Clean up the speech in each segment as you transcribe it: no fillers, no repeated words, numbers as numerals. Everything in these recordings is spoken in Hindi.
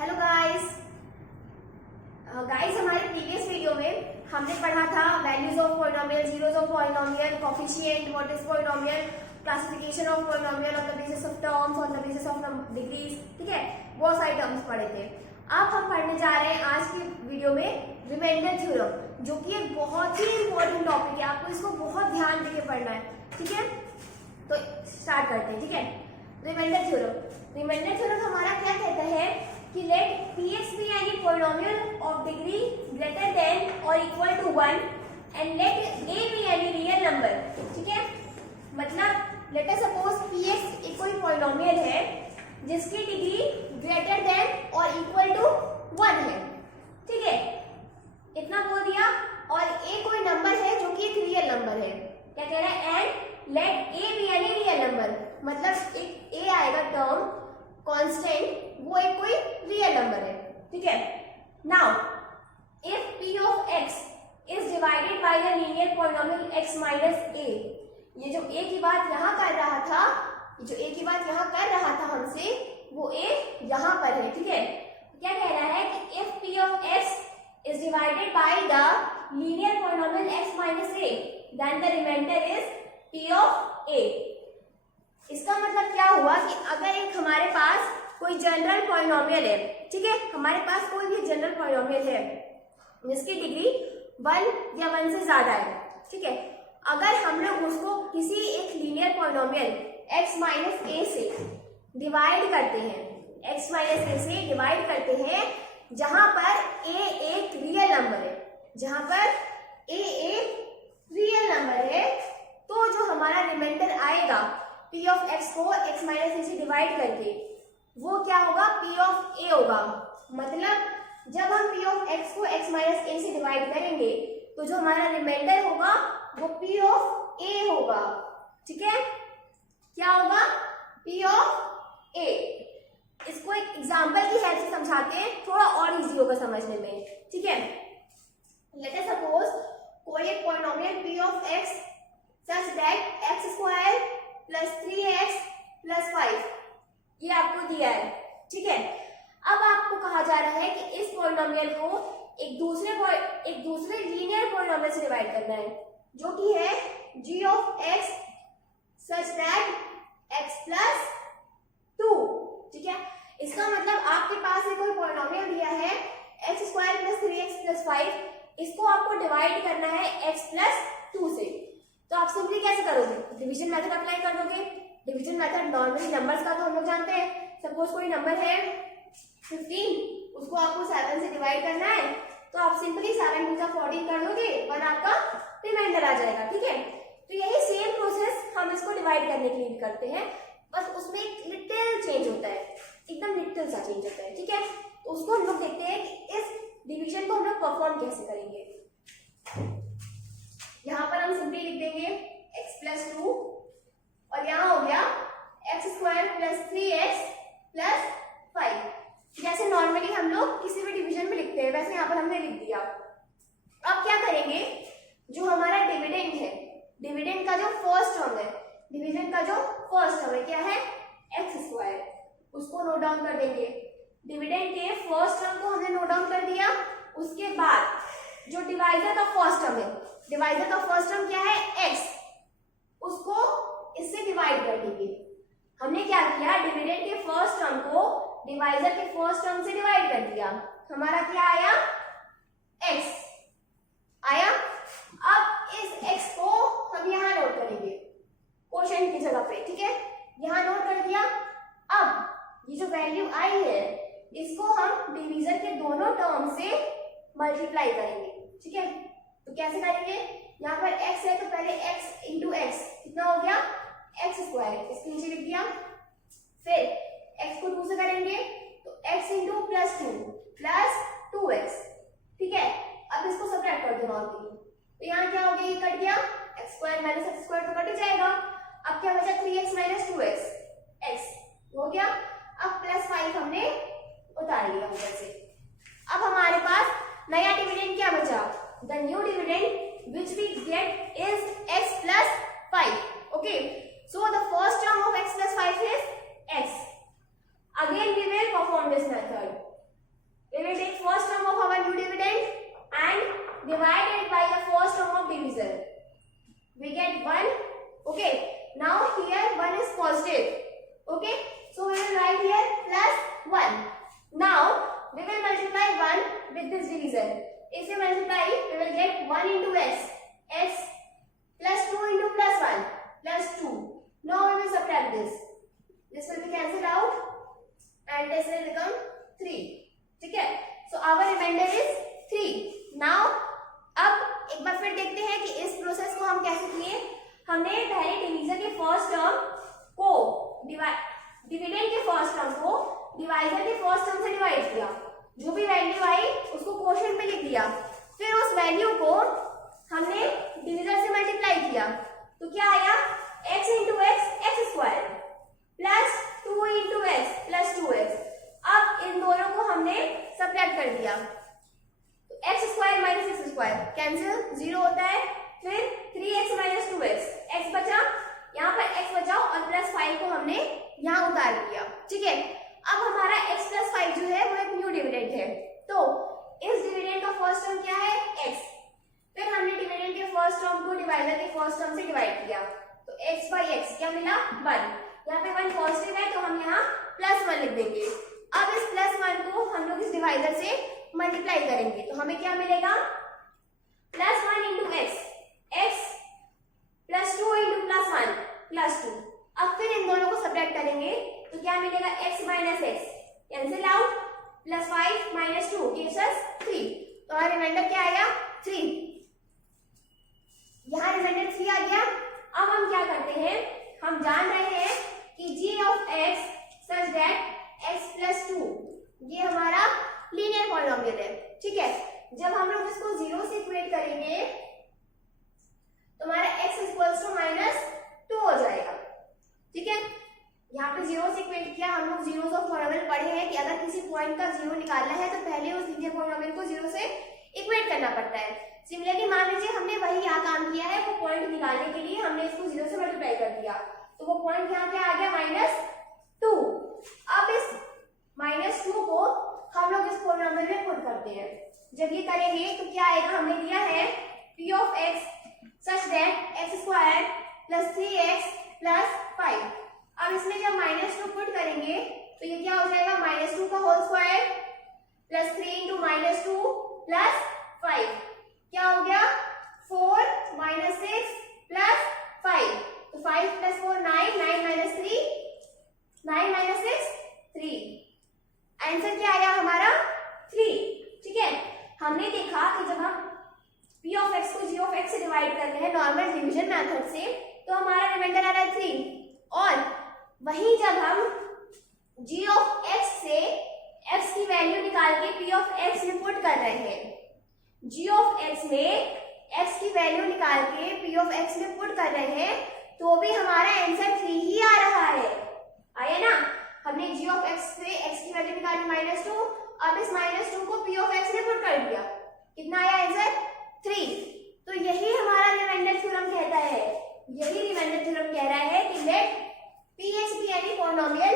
Hello guys. हमारे प्रीवियस वीडियो में हमने पढ़ा था values of polynomial, zeros of polynomial, coefficient, what is polynomial, classification of polynomial on the basis of terms, on the basis of degrees. ठीक है, बहुत सारे टर्म्स पढ़े थे। अब हम पढ़ने जा रहे हैं आज की वीडियो में रिमाइंडर थ्योरम, जो कि एक बहुत ही इंपॉर्टेंट टॉपिक है। आपको इसको बहुत ध्यान देके पढ़ना है। ठीक है, तो स्टार्ट करते हैं। ठीक है, रिमाइंडर थ्योरम हमारा क्या कहता है कि late px be any polynomial of degree greater than or equal to 1 and let a be any real number। ठीक है, मतलब लेट अस सपोज px एक कोई पॉलिनोमियल है जिसकी डिग्री ग्रेटर देन और इक्वल टू 1 है। ठीक है, इतना बोल दिया। और a कोई नंबर है जो कि एक रियल नंबर है। क्या कह रहा है? And let a be any real number, मतलब एक a आएगा टर्म कांस्टेंट, वो एक कोई रियल नंबर है। ठीक है, now if p of x is divided by the linear polynomial x minus a, ये जो a की बात यहाँ कर रहा था, हमसे वो a यहाँ पर है। ठीक है, क्या कह रहा है कि if p of x is divided by the linear polynomial x minus a then the remainder is p of a। इसका मतलब क्या हुआ कि अगर एक हमारे पास कोई जनरल पॉलिनोमियल है, ठीक है, हमारे पास कोई भी जनरल पॉलिनोमियल है जिसकी डिग्री 1 या 1 से ज्यादा है। ठीक है, अगर हम लोग उसको किसी एक linear polynomial x minus a से डिवाइड करते हैं, जहां पर a एक रियल नंबर है, तो जो हमारा रिमाइंडर आएगा p ऑफ x को x माइनस a से डिवाइड करके, वो क्या होगा? p ऑफ a होगा। मतलब जब हम p ऑफ x को x माइनस a से डिवाइड करेंगे तो जो हमारा रिमाइंडर होगा वो p ऑफ a होगा। ठीक है, क्या होगा? p of a। इसको एक एग्जांपल की हेल्प से समझाते हैं, थोड़ा और इजी होगा समझने में। ठीक है, लेट अस सपोज कोई एक polynomial p of x such that x square plus 3x plus 5 ये आपको दिया है। ठीक है, अब आपको कहा जा रहा है कि इस पॉलिनोमियल को एक दूसरे लीनियर पॉलिनोमियल से डिवाइड करना है, जो कि है g of x such that x plus 2। ठीक है, इसका मतलब आपके पास ये कोई पॉलिनोमियल दिया है x square plus 3x plus 5, इसको आपको डिवाइड करना है x प्लस 2 से। तो आप सिंपली कैसे करोगे? डिवीजन मेथड अप्लाई कर दोगे। डिवीजन मेथड नॉर्मली नंबर्स का तो हम लोग जानते हैं। सपोज कोई नंबर है 15, उसको आपको 7 से डिवाइड करना है, तो आप सिंपली 7 गुना 14 कर दोगे, 1 आपका रिमाइंडर आ जाएगा। ठीक है, तो यही सेम प्रोसेस हम इसको डिवाइड करने के लिए भी करते हैं, बस उसमें एक लिटिल चेंज होता है, एकदम लिटिल सा चेंज होता है। ठीक है, तो उसको हम लोग देखते हैं कि इस डिवीजन को हम लोग परफॉर्म कैसे करेंगे। यहाँ पर हम सिंपली लिख देंगे x प्लस 2, और यहाँ हो गया x square plus 3x plus 5। जैसे नॉर्मली हम लोग किसी भी डिवीजन में लिखते हैं, वैसे यहाँ पर हमने लिख दिया। अब क्या करेंगे? जो हमारा डिविडेंड है, डिविडेंड का जो फर्स्ट टर्म है, क्या है? x स्क्वायर, उसको नोट डाउन कर देंगे। डिविडेंड के फर्स्ट टर्म को हमने नोट डाउन कर दिया। उसके बाद जो डिवाइजर का फर्स्ट टर्म क्या है? x, उसको इससे डिवाइड कर देंगे। हमने क्या किया? डिविडेंड के फर्स्ट टर्म को डिवाइजर के फर्स्ट टर्म से डिवाइड कर दिया। हमारा क्या आया? x आया। अब इस x को हम यहाँ नोट करेंगे क्वोशिएंट की जगह पे। ठीक है, यहाँ नोट कर दिया। अब ये जो वैल्यू आई है, इसको हम डिवीजर के दोनों टर्म से मल्टीप्लाई करेंगे। ठीक है, तो कैसे करेंगे? यहाँ पर x है तो पहले x इंटू एक्स, कितना हो गया? x स्क्वायर, इसके नीचे लिख दिया। फिर x को 2 से करेंगे तो x into plus 2 plus 2x। ठीक है, अब इसको सबट्रैक्ट कर दो नॉर्मली, तो यहाँ क्या हो गया? ये कट गया, x square minus x square तो कट ही जाएगा। अब क्या बचा? 3x माइनस 2x, x हो गया। अब प्लस 5 हमने उतार लिया ऊपर से। अब हमारे पास नया डिविडेंड क्या बचा? The new dividend which we get is x plus 5. Okay, so the first term of x plus 5 is x. Again we will we will take first term of our new dividend and divide it by the first term of division. We get 1. Okay, now here 1 is positive. Okay, so we will write here plus 1. Now we will multiply 1 with this division. If we multiply, we will get 1 into x, x plus 2 into plus 1 plus 2. Now we will subtract this. This will be cancelled out and this will become 3. ठीक है, so our remainder is 3. Now अब एक बार फिर देखते हैं कि इस प्रोसेस को हम कैसे किए. हमने पहले डिवीजन के फर्स्ट टर्म को डिविडेंड के फर्स्ट टर्म को डिवाइजर के फर्स्ट टर्म से डिवाइड किया. जो भी वैल्यू आई उसको क्वोशिएंट में लिख दिया. फिर उस वैल्यू को हमने डिविजर से मल्टीप्लाई किया. तो क्या आया, x into x x square plus 2 into x plus 2x. अब इन दोनों को हमने सबट्रैक्ट कर दिया. तो x square minus x square cancel, 0 होता है. फिर 3x माइनस 2x, x बचा, यहाँ पर x बचा और प्लस 5 को हमने यहाँ उतार दिया. ठीक है, अब हमारा x प्लस 5 जो है वो एक न्यू डिविडेंड है. तो इस डिविडेंड का फर्स्ट टर्म क्या है, x. फिर हमने डिविडेंड के फर्स्ट टर्म को डिवाइजर के फर्स्ट टर्म से डिवाइड किया. तो x बाई x क्या मिला, 1. यहाँ पे 1 पॉजिटिव है तो हम यहाँ प्लस 1 लिख देंगे. अब इस प्लस 1 को हम लोग इस डिवाइजर से मल्टीप्लाई करेंगे तो हमें क्या मिलेगा, plus 1 into x, x plus 2 into plus 1 plus 2. अब फिर इन दोनों को सब्ट्रैक्ट करेंगे तो क्या मिलेगा, x minus x cancel out, plus 5 minus 2 gives us 3. तो हमारा रिमाइंडर क्या आया, 3. यहाँ रिमाइंडर 3 आ गया. अब हम क्या करते हैं, हम जान रहे हैं कि g of x such that x plus 2 ये हमारा लीनियर पॉलिनोमियल है. ठीक है, जब हम लोग इसको 0 से इक्वेट करेंगे तो हमारा x इक्वल्स टू माइनस 2 हो जाएगा. ठीक है, यहाँ पे 0 से इक्वेट किया. हम लोग जीरोस ऑफ पॉलिनोमियल पढ़े हैं कि अगर किसी पॉइंट का 0 निकालना है तो पहले उस लीनियर पॉलिनोमियल को 0 से इक्वेट करना पड़ता है. सिमिलरली मान लीजिए हमने वही यहाँ काम किया है, वो पॉइंट निकालने के लिए हमने इसको 0 से मल्टीप्लाई कर दिया तो वो पॉइंट यहाँ क्या आ गया, माइनस 2. अब इस माइनस 2 को हम लोग इस पॉलिनोमियल में पुट करते हैं. जब ये करेंगे तो क्या आएगा, हमने दिया है p of x such that x square plus 3x plus 5. अब इसमें जब माइनस 2 पुट करेंगे तो ये क्या हो जाएगा, माइनस 2 का whole square plus 3 into minus 2 plus 5. क्या हो गया, 4 माइनस 6 प्लस 5. तो 5 प्लस 4 9, 9 माइनस 3 9 माइनस 6 3. आंसर क्या आया हमारा, 3. ठीक है, हमने देखा कि जब हम p ऑफ x को g ऑफ x से डिवाइड करते हैं नॉर्मल डिवीजन मेथड से तो हमारा रिमाइंडर आ रहा है 3. और वहीं जब हम g ऑफ x से x की वैल्यू निकाल के p ऑफ x में पुट कर रहे हैं, g ऑफ x में x की वैल्यू निकाल के p ऑफ x में पुट कर रहे हैं तो भी हमारा आंसर 3 ही आ रहा है. आया ना, हमने g ऑफ x से x की वैल्यू निकाली माइनस 2. अब इस माइनस 2 को p ऑफ x में पुट कर दिया, कितना आया आंसर, 3. तो यही हमारा रिमाइंडर थ्योरम कहता है. यही रिमाइंडर थ्योरम कह रहा है कि late px be any polynomial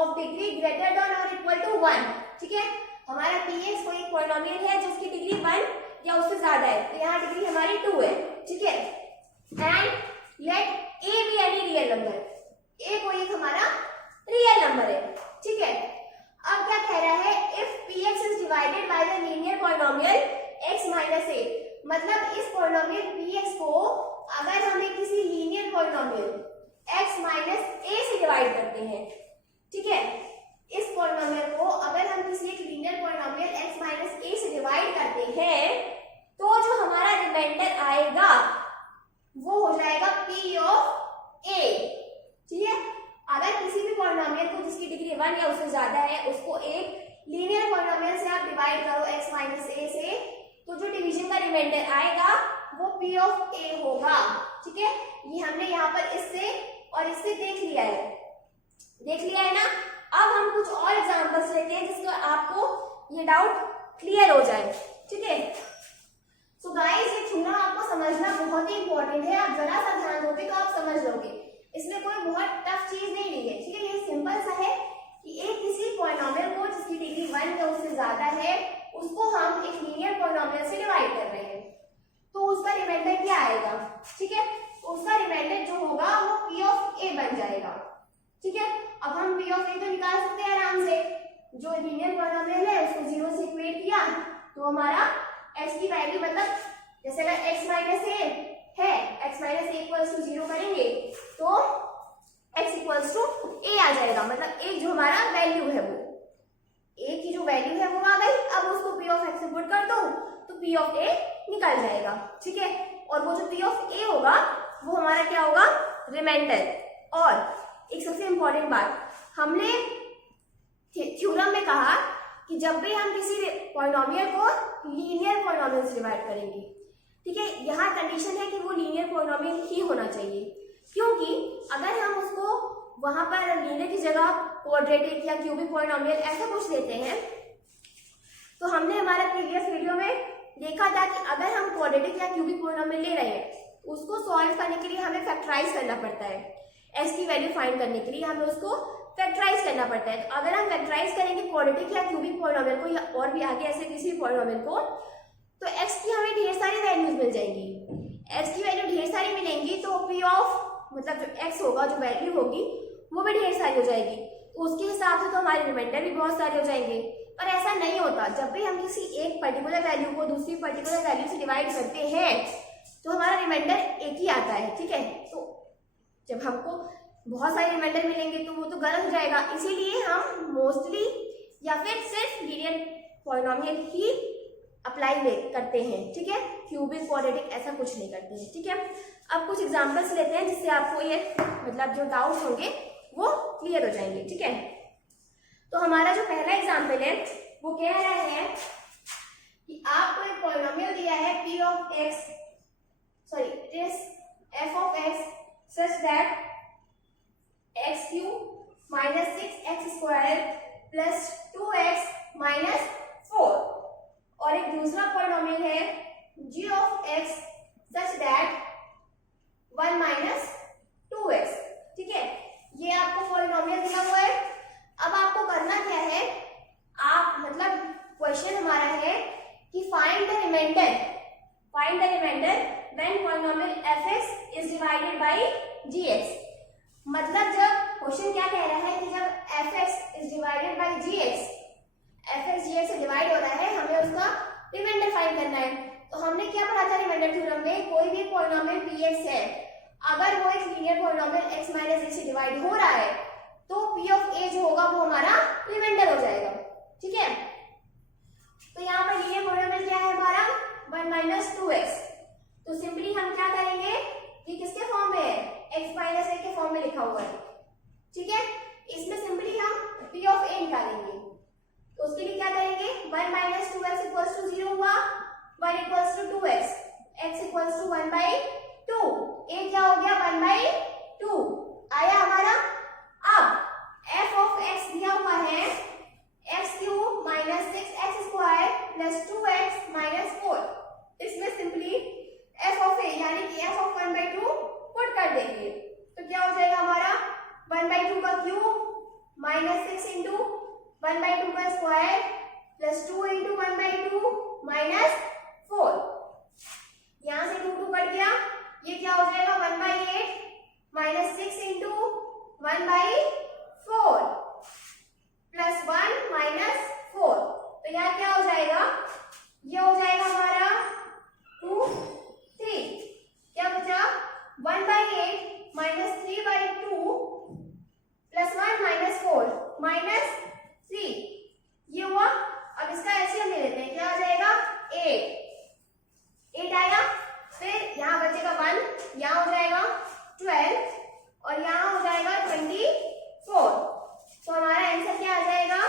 of degree greater than or equal to 1. ठीक है, हमारा px कोई पॉलिनोमियल है जिसकी डिग्री 1 या उससे ज्यादा है. तो यहाँ डिग्री हमारी 2 है. ठीक है, and let a be any real number. a कोई एक हमारा रियल नंबर है. ठीक है, अब क्या कह रहा है, if px is divided by the linear polynomial x minus a. मतलब इस पॉलिनोमियल px को अगर हमें किसी linear polynomial x minus a से डिवाइड करते हैं. ठीक है, इस पॉलिनोमियल को अगर हम किसी एक linear polynomial x minus a से डिवाइड करते हैं तो जो हमारा रिमाइंडर आएगा वो हो जाएगा p ऑफ a. ठीक है, अगर किसी भी पॉलिनोमियल को जिसकी डिग्री 1 या उससे ज्यादा है उसको एक लीनियर पॉलिनोमियल से आप डिवाइड करो x माइनस a से तो जो डिवीजन का रिमाइंडर आएगा वो p ऑफ a होगा. ठीक है, ये हमने यहाँ पर इससे और इससे देख लिया है ना. अब हम कुछ और एग्जांपल्स लेते हैं जिसको आपको ये डाउट क्लियर हो जाए. ठीक है, सो गाइस ये थ्योरम आपको समझना बहुत ही इंपॉर्टेंट है. आप जरा सा ध्यान दोगे तो आप समझ लोगे. इसमें कोई बहुत टफ चीज नहीं ली है. ठीक है, ये सिंपल सा है कि एक किसी पॉलिनोमियल को जिसकी डिग्री 1 या उससे ज्यादा है बन जाएगा। ठीक है, अब हम p ऑफ a तो निकाल सकते हैं आराम से, जो लीनियर पॉलिनोमियल है उसको 0 से इक्वेट किया तो हमारा x की वैल्यू मतलब जैसे अगर x माइनस a है, x minus a equals to 0 करेंगे तो x इक्वल्स टू a आ जाएगा, मतलब एक जो हमारा वैल्यू है वो a की जो वैल्यू है वो आ गई। अब उसको p ऑफ x से पुट कर दो तो p ऑफ a निकल जाएगा। ठीक है, और वो जो p ऑफ a होगा वो हमारा क्या होगा, रिमाइंडर। और एक सबसे इंपॉर्टेंट बात, हमने थ्योरम में कहा कि जब भी हम किसी पॉलिनोमियल को लीनियर पॉलिनोमियल से डिवाइड करेंगे, ठीक है, यहाँ कंडीशन है कि वो लीनियर पॉलिनोमियल ही होना चाहिए, क्योंकि अगर हम उसको वहां पर लीनियर की जगह क्वाड्रेटिक या क्यूबिक पॉलिनोमियल ऐसा कुछ लेते हैं, तो हमने हमारे प्रीवियस वीडियो में देखा था कि अगर हम क्वाड्रेटिक या क्यूबिक पॉलिनोमियल ले रहे हैं उसको सॉल्व करने के लिए हमें फैक्टराइज करना पड़ता है। एस की वैल्यू फाइंड करने के लिए हमें उसको फैक्टराइज करना पड़ता है। तो अगर हम फैक्टराइज करेंगे क्वाड्रेटिक या क्यूबिक पॉलिनोमियल को या और भी आगे ऐसे किसी भी पॉलिनोमियल को, तो x की हमें ढेर सारी वैल्यूज मिल जाएंगी। x की वैल्यू ढेर सारी मिलेंगी तो p ऑफ मतलब जो x होगा, जो वैल्यू होगी वो भी ढेर सारी हो जाएगी, तो उसके हिसाब से तो हमारे रिमाइंडर भी बहुत सारे हो जाएंगे। पर ऐसा नहीं होता, जब भी हम किसी एक पर्टिकुलर वैल्यू को दूसरी पर्टिकुलर वैल्यू से डिवाइड करते हैं तो हमारा रिमाइंडर एक ही आता है। ठीक है, तो जब हमको बहुत सारे रिमाइंडर मिलेंगे तो वो तो गलत हो जाएगा, इसीलिए हम मोस्टली या फिर सिर्फ लीनियर पॉलिनोमियल ही अप्लाई करते हैं। ठीक है, क्यूबिक क्वाड्रेटिक ऐसा कुछ नहीं करते हैं। ठीक है, अब कुछ एग्जांपल्स लेते हैं जिससे आपको ये मतलब जो डाउट्स होंगे वो क्लियर हो जाएंगे। ठीक है, तो हमारा जो पहला एग्जांपल है वो कह रहा है कि आपको एक पॉलिनोमियल दिया है p of x, sorry it is f of x such that x cube minus 6x square plus 2x minus 4, और एक दूसरा पॉलिनोमियल है g of x such that 1 minus 2x। ठीक है, ये आपको पॉलिनोमियल दिया हुआ है। अब आपको करना क्या है, आप मतलब क्वेश्चन हमारा है कि find the remainder when polynomial fx is divided by gx। मतलब जब क्वेश्चन क्या कह रहा है कि जब fx is divided by gx, fx gx से डिवाइड हो रहा है, हमें उसका रिमाइंडर फाइंड करना है। तो हमने क्या पढ़ा था रिमाइंडर थ्योरम में, कोई भी पॉलिनोमियल px है, अगर वो एक linear polynomial x minus a से डिवाइड हो रहा है तो p ऑफ a जो होगा वो हमारा रिमाइंडर हो जाएगा। ठीक है, तो यहाँ पर लीनियर पॉलिनोमियल क्या है हमारा 1 माइनस 2x, तो सिंपली हम क्या करेंगे कि किसके फॉर्म में है, x माइनस a के फॉर्म में लिखा हुआ है। ठीक है, इसमें सिंपली हम p ऑफ a निकालेंगे, तो उसके लिए क्या करेंगे 1 माइनस 2x इक्वल्स टू 0 हुआ, 1 equals to 2x, x equals to 1 by 2, a क्या हो गया 1 बाई 2 आया हमारा। अब f ऑफ x दिया हुआ है x cube minus 6x square plus 2x minus 4, इसमें सिंपली f ऑफ a यानी कि f ऑफ 1 बाई 2 पुट कर देंगे, तो क्या हो जाएगा हमारा 1 बाई 2 का क्यूब माइनस 6 इंटू 1 बाई 2 का square plus 2 into 1 by 2 minus 4, यहाँ से 2 कट गया, ये क्या हो जाएगा 1 by 8 minus 6 into 1 by 4 plus 1 minus 4, तो यहाँ क्या हो जाएगा, ये हो जाएगा हमारा 2 3, क्या बचा 1 by 8 minus 3 by 2 plus 1 minus 4 minus 3, ये हुआ। अब इसका एलसीएम ले लेते हैं, क्या आ जाएगा 8 आएगा, फिर यहाँ बचेगा 1, यहाँ हो जाएगा 12 और यहाँ हो जाएगा 24, तो हमारा आंसर क्या आ जाएगा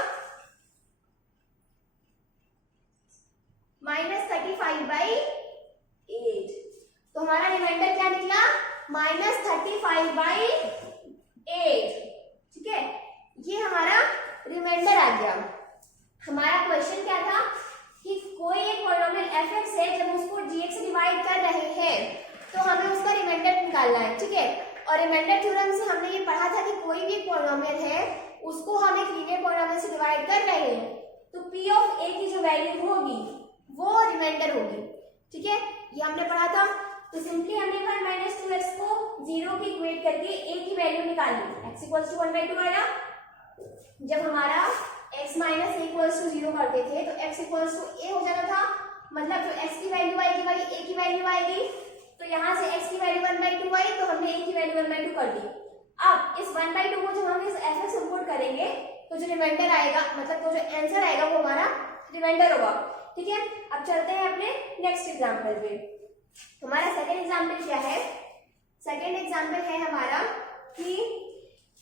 माइनस 35 बाई 8, तो हमारा रिमाइंडर क्या निकला माइनस 35 बाई 8। ठीक है, ये हमारा रिमाइंडर आ गया। हमारा क्वेश्चन क्या था कि कोई एक पॉलिनोमियल fx है, जब उसको gx से डिवाइड कर रहे हैं तो हमें उसका रिमाइंडर निकालना है। ठीक है, और रिमाइंडर थ्योरम से हमने ये पढ़ा था कि कोई भी पॉलिनोमियल है उसको हम एक लीनियर पॉलिनोमियल से डिवाइड कर रहे हैं तो p ऑफ a की जो वैल्यू होगी वो रिमाइंडर होगी। ठीक है, ये हमने पढ़ा था। तो सिंपली हमने 1 माइनस 2x को 0 की इक्वेट करके a की वैल्यू निकालनी। x इक्वल्स टू 1/2 आया। जब हमारा x minus a equals to 0 करते थे तो x इक्वल्स टू a हो जाता था, मतलब जो x की वैल्यू आएगी वही a की वैल्यू आएगी। तो यहाँ से x की वैल्यू 1/2 आई तो हमने a की वैल्यू 1/2 कर दी। अब इस 1/2 को जब हम इस fx इंपोर्ट करेंगे तो जो रिमाइंडर आएगा, मतलब तो जो आंसर आएगा वो हमारा रिमाइंडर होगा। ठीक है, अब चलते हैं अपने नेक्स्ट एग्जांपल पे। हमारा सेकंड एग्जांपल क्या है? सेकंड एग्जांपल है हमारा कि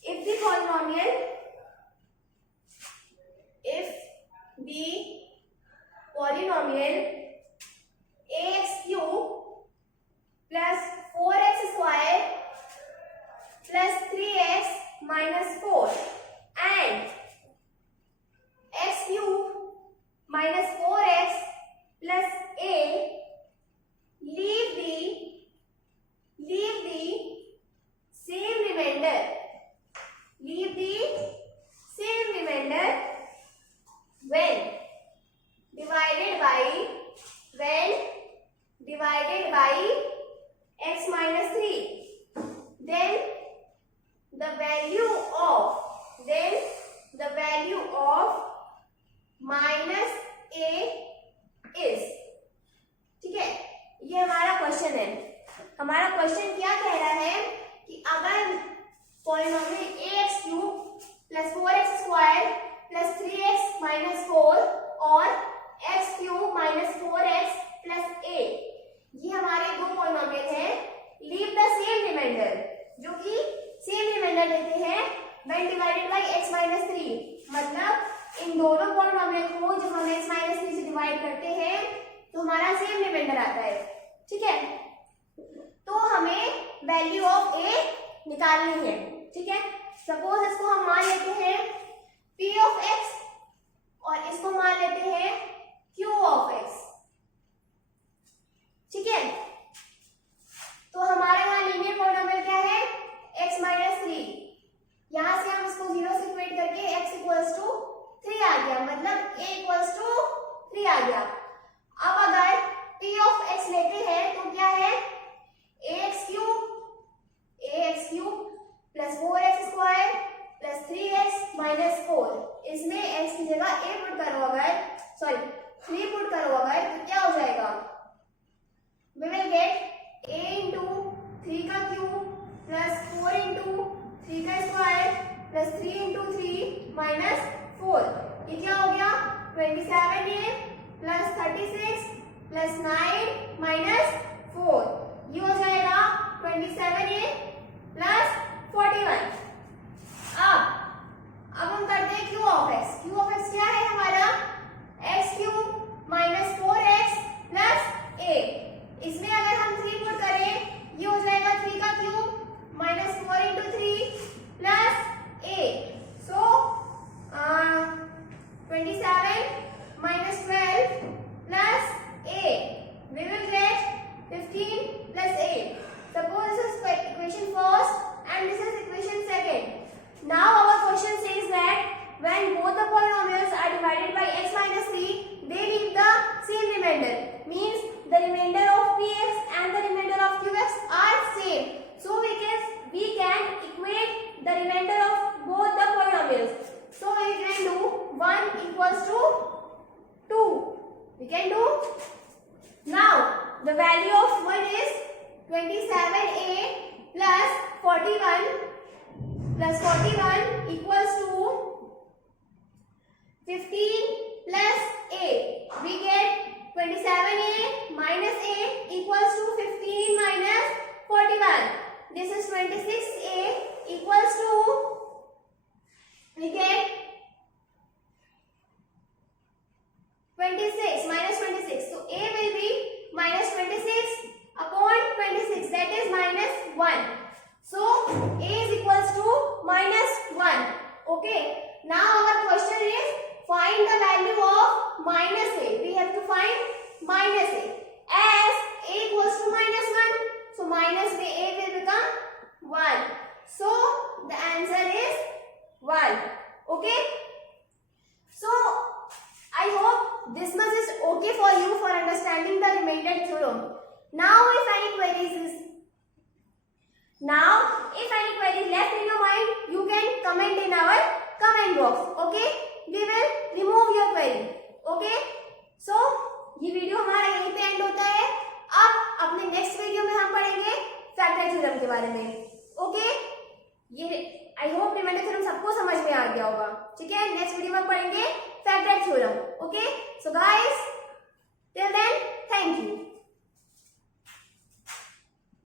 if the polynomial ax cube plus 4x square plus 3x minus 4 and x cube minus 4x plus a leave the same remainder when divided by x minus 3, then the value of minus a is। ठीक है, ये हमारा क्वेश्चन है। हमारा क्वेश्चन क्या कह रहा है कि अगर polynomial ax cube plus 4x square plus 3x minus 4 और x cube minus 4x plus a, ये हमारे दो पॉलिनोमियल हैं, लीव द सेम रिमाइंडर, जो कि सेम रिमाइंडर देते हैं when divided by x minus 3। मतलब इन दोनों पॉलिनोमियल को जब हम x माइनस 3 से डिवाइड करते हैं तो हमारा सेम रिमाइंडर आता है। ठीक है, तो हमें वैल्यू ऑफ a निकालनी है। ठीक है, सपोज इसको हम मान लेते हैं p ऑफ x और इसको मान लेते हैं q ऑफ x। ठीक है, तो हमारे यहाँ लीनियर पॉलिनोमियल क्या है? x minus 3। यहां से हम इसको 0 से इक्वेट करके x इक्वल्स टू 3 आ गया, मतलब a इक्वल्स टू 3 आ गया। अब अगर p ऑफ x लेते हैं तो क्या है? ax cube plus 4x square plus 3x minus 4, इसमें x की जगह a पुट करो अगर, सॉरी 3 पुट करो अगर, तो क्या हो जाएगा? We will get a into 3 का क्यूब प्लस 4 into 3 का स्क्वायर प्लस 3 into 3 माइनस 4। ये क्या हो गया? 27a प्लस 36 प्लस 9 माइनस 4, ये हो जाएगा 27a प्लस 41। अब हम करते हैं q of x। q of x क्या है हमारा? x cube minus 4x plus a। इसमें अगर हम 3 पुट करें ये हो जाएगा 3 का cube minus 4 into 3 plus a। So 27 minus 12 plus a, we will get 15 plus 8। Suppose this is equation first and this is equation second. Now our question says that when both the polynomials are divided by x minus 3, they leave the same remainder. Means the remainder of px and the remainder of qx are same. So we can equate the remainder of both the polynomials. So we can do 1 equals to 2. We can do. Now the value of 1 is 27a plus 41 equals to 15 plus a. We get 27a minus a equals to 15 minus 41. This is 26a equals to, we get 26 minus 26. So a will be minus 26 upon 26, that is minus 1. So a is equals to minus 1. Okay. Now our question is find the value of minus a. We have to find minus a. As a equals to minus 1, so minus a will become 1. So the answer is 1. Okay. So I hope this much is okay for you for understanding the remainder theorem. Now if any queries is Now, if any query is left in your mind, you can comment in our comment box. Okay? We will remove your query. Okay? So, ये वीडियो हमारा यहीं पे एंड होता है. अब अपने नेक्स्ट वीडियो में हम पढ़ेंगे फैक्टर थ्योरम के बारे में. ओके? ये आई होप रिमाइंडर थ्योरम सबको समझ में आ गया होगा. ठीक है? नेक्स्ट वीडियो में पढ़ेंगे factor theorem. Okay? So guys, till then, thank you.